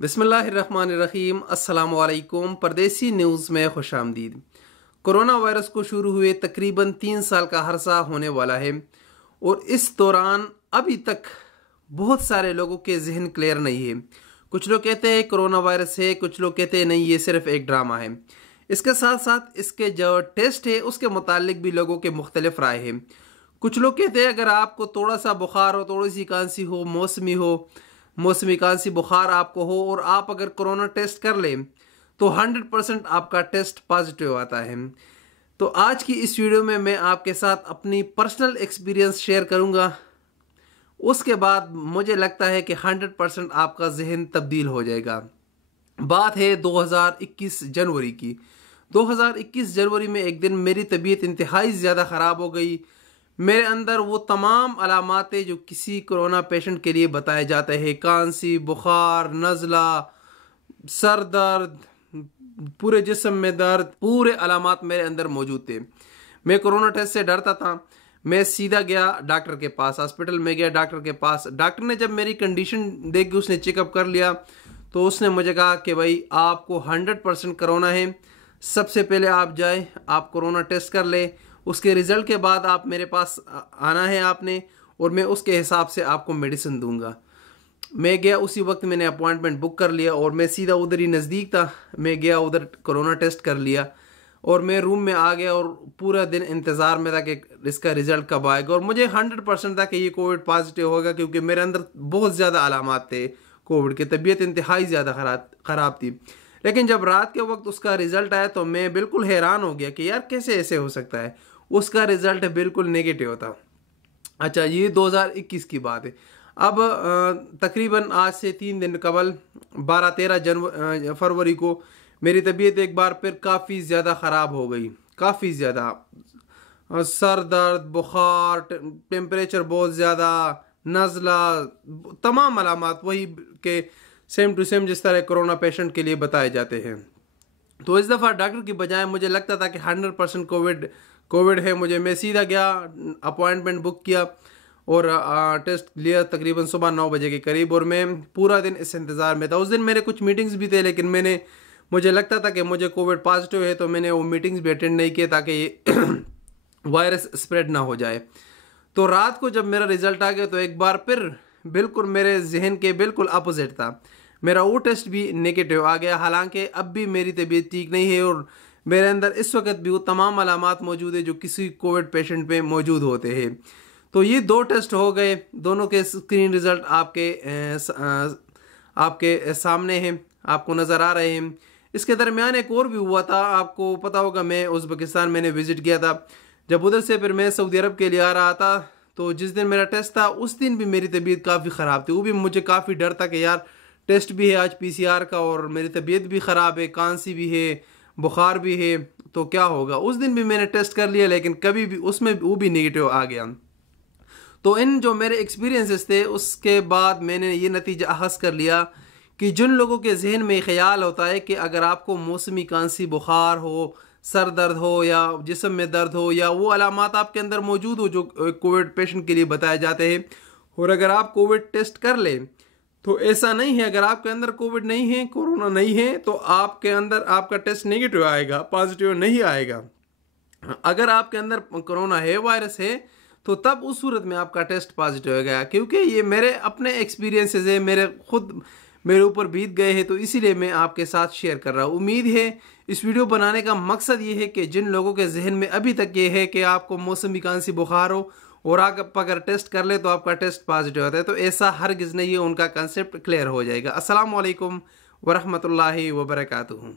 बिस्मिल्लाहिर्रहमानिर्रहीम। अस्सलाम वालेकुम। परदेसी न्यूज़ में खुश आमदीद। कोरोना वायरस को शुरू हुए तकरीबन 3 साल का अरसा होने वाला है और इस दौरान अभी तक बहुत सारे लोगों के जहन क्लियर नहीं है। कुछ लोग कहते हैं कोरोना वायरस है, कुछ लोग कहते हैं नहीं ये सिर्फ एक ड्रामा है। इसके साथ साथ इसके जो टेस्ट है उसके मुतालिक भी लोगों के मुख्तलिफ राय है। कुछ लोग कहते हैं अगर आपको थोड़ा सा बुखार हो, थोड़ी सी खांसी हो, मौसमी खांसी बुखार आपको हो और आप अगर कोरोना टेस्ट कर लें तो 100% आपका टेस्ट पॉजिटिव आता है। तो आज की इस वीडियो में मैं आपके साथ अपनी पर्सनल एक्सपीरियंस शेयर करूंगा। उसके बाद मुझे लगता है कि 100% आपका जहन तब्दील हो जाएगा। बात है 2021 जनवरी की। 2021 जनवरी में एक दिन मेरी तबीयत इंतहाई ज़्यादा ख़राब हो गई। मेरे अंदर वो तमाम अलामातें जो किसी कोरोना पेशेंट के लिए बताए जाते हैं, खांसी, बुखार, नज़ला, सर दर्द, पूरे जिस्म में दर्द, पूरे अलामात मेरे अंदर मौजूद थे। मैं कोरोना टेस्ट से डरता था। मैं सीधा गया डॉक्टर के पास, हॉस्पिटल में गया डॉक्टर के पास। डॉक्टर ने जब मेरी कंडीशन देख के उसने चेकअप कर लिया तो उसने मुझे कहा कि भाई आपको 100% कोरोना है। सबसे पहले आप जाए, आप कोरोना टेस्ट कर ले, उसके रिज़ल्ट के बाद आप मेरे पास आना है आपने, और मैं उसके हिसाब से आपको मेडिसिन दूंगा। मैं गया, उसी वक्त मैंने अपॉइंटमेंट बुक कर लिया और मैं सीधा उधर ही नज़दीक था, मैं गया उधर कोरोना टेस्ट कर लिया और मैं रूम में आ गया और पूरा दिन इंतज़ार में था कि इसका रिज़ल्ट कब आएगा। और मुझे 100% था कि ये कोविड पॉजिटिव होगा, क्योंकि मेरे अंदर बहुत ज़्यादा अलामात थे कोविड के। तबीयत इंतहाई ज़्यादा ख़राब थी। लेकिन जब रात के वक्त उसका रिज़ल्ट आया तो मैं बिल्कुल हैरान हो गया कि यार कैसे ऐसे हो सकता है। उसका रिज़ल्ट बिल्कुल नेगेटिव था। अच्छा, ये 2021 की बात है। अब तकरीबन आज से 3 दिन कबल 12-13 फरवरी को मेरी तबीयत एक बार फिर काफ़ी ज़्यादा ख़राब हो गई। काफ़ी ज़्यादा सर दर्द, बुखार, टेम्परेचर बहुत ज़्यादा, नज़ला, तमाम अलामात वही के सेम टू सेम जिस तरह कोरोना पेशेंट के लिए बताए जाते हैं। तो इस दफ़ा डॉक्टर की बजाय मुझे लगता था कि 100% कोविड है मुझे। मैं सीधा गया, अपॉइंटमेंट बुक किया और टेस्ट लिया तकरीबन सुबह 9 बजे के करीब, और मैं पूरा दिन इस इंतज़ार में था। उस दिन मेरे कुछ मीटिंग्स भी थे, लेकिन मुझे लगता था कि मुझे कोविड पॉजिटिव है, तो मैंने वो मीटिंग्स भी अटेंड नहीं किए ताकि ये वायरस स्प्रेड ना हो जाए। तो रात को जब मेरा रिज़ल्ट आ गया तो एक बार फिर बिल्कुल मेरे जहन के बिल्कुल अपोजिट था। मेरा वो टेस्ट भी नेगेटिव आ गया। हालांकि अब भी मेरी तबीयत ठीक नहीं है और मेरे अंदर इस वक्त भी वो तमाम अलामात मौजूद है जो किसी कोविड पेशेंट में मौजूद होते हैं। तो ये 2 टेस्ट हो गए, दोनों के स्क्रीन रिज़ल्ट आपके सामने हैं, आपको नज़र आ रहे हैं। इसके दरमियान एक और भी हुआ था, आपको पता होगा, मैं उज़्बेकिस्तान मैंने विज़िट किया था। जब उधर से फिर मैं सऊदी अरब के लिए आ रहा था तो जिस दिन मेरा टेस्ट था उस दिन भी मेरी तबीयत काफ़ी ख़राब थी। वो भी मुझे काफ़ी डर था कि यार टेस्ट भी है आज PCR का और मेरी तबीयत भी ख़राब है, खांसी भी है, बुखार भी है, तो क्या होगा। उस दिन भी मैंने टेस्ट कर लिया लेकिन कभी भी उसमें वो भी नेगेटिव आ गया। तो इन जो मेरे एक्सपीरियंसेस थे उसके बाद मैंने ये नतीजा अखज़ कर लिया कि जिन लोगों के जहन में ख्याल होता है कि अगर आपको मौसमी खांसी, बुखार हो, सर दर्द हो या जिस्म में दर्द हो या वो अलामात आपके अंदर मौजूद हो जो कोविड पेशेंट के लिए बताए जाते हैं, और अगर आप कोविड टेस्ट कर लें तो ऐसा नहीं है। अगर आपके अंदर कोविड नहीं है, कोरोना नहीं है, तो आपके अंदर आपका टेस्ट नेगेटिव आएगा, पॉजिटिव नहीं आएगा। अगर आपके अंदर कोरोना है, वायरस है, तो तब उस सूरत में आपका टेस्ट पॉजिटिव हो गया। क्योंकि ये मेरे अपने एक्सपीरियंसेस है, मेरे ऊपर बीत गए हैं, तो इसीलिए मैं आपके साथ शेयर कर रहा हूँ। उम्मीद है इस वीडियो बनाने का मकसद ये है कि जिन लोगों के जहन में अभी तक ये है कि आपको मौसमी खांसी, बुखार हो और आप अगर टेस्ट कर ले तो आपका टेस्ट पॉजिटिव होता है, तो ऐसा हरगिज़ नहीं है, उनका कंसेप्ट क्लियर हो जाएगा। अस्सलाम वालेकुम वरहमतुल्लाहि वबरकातुहू।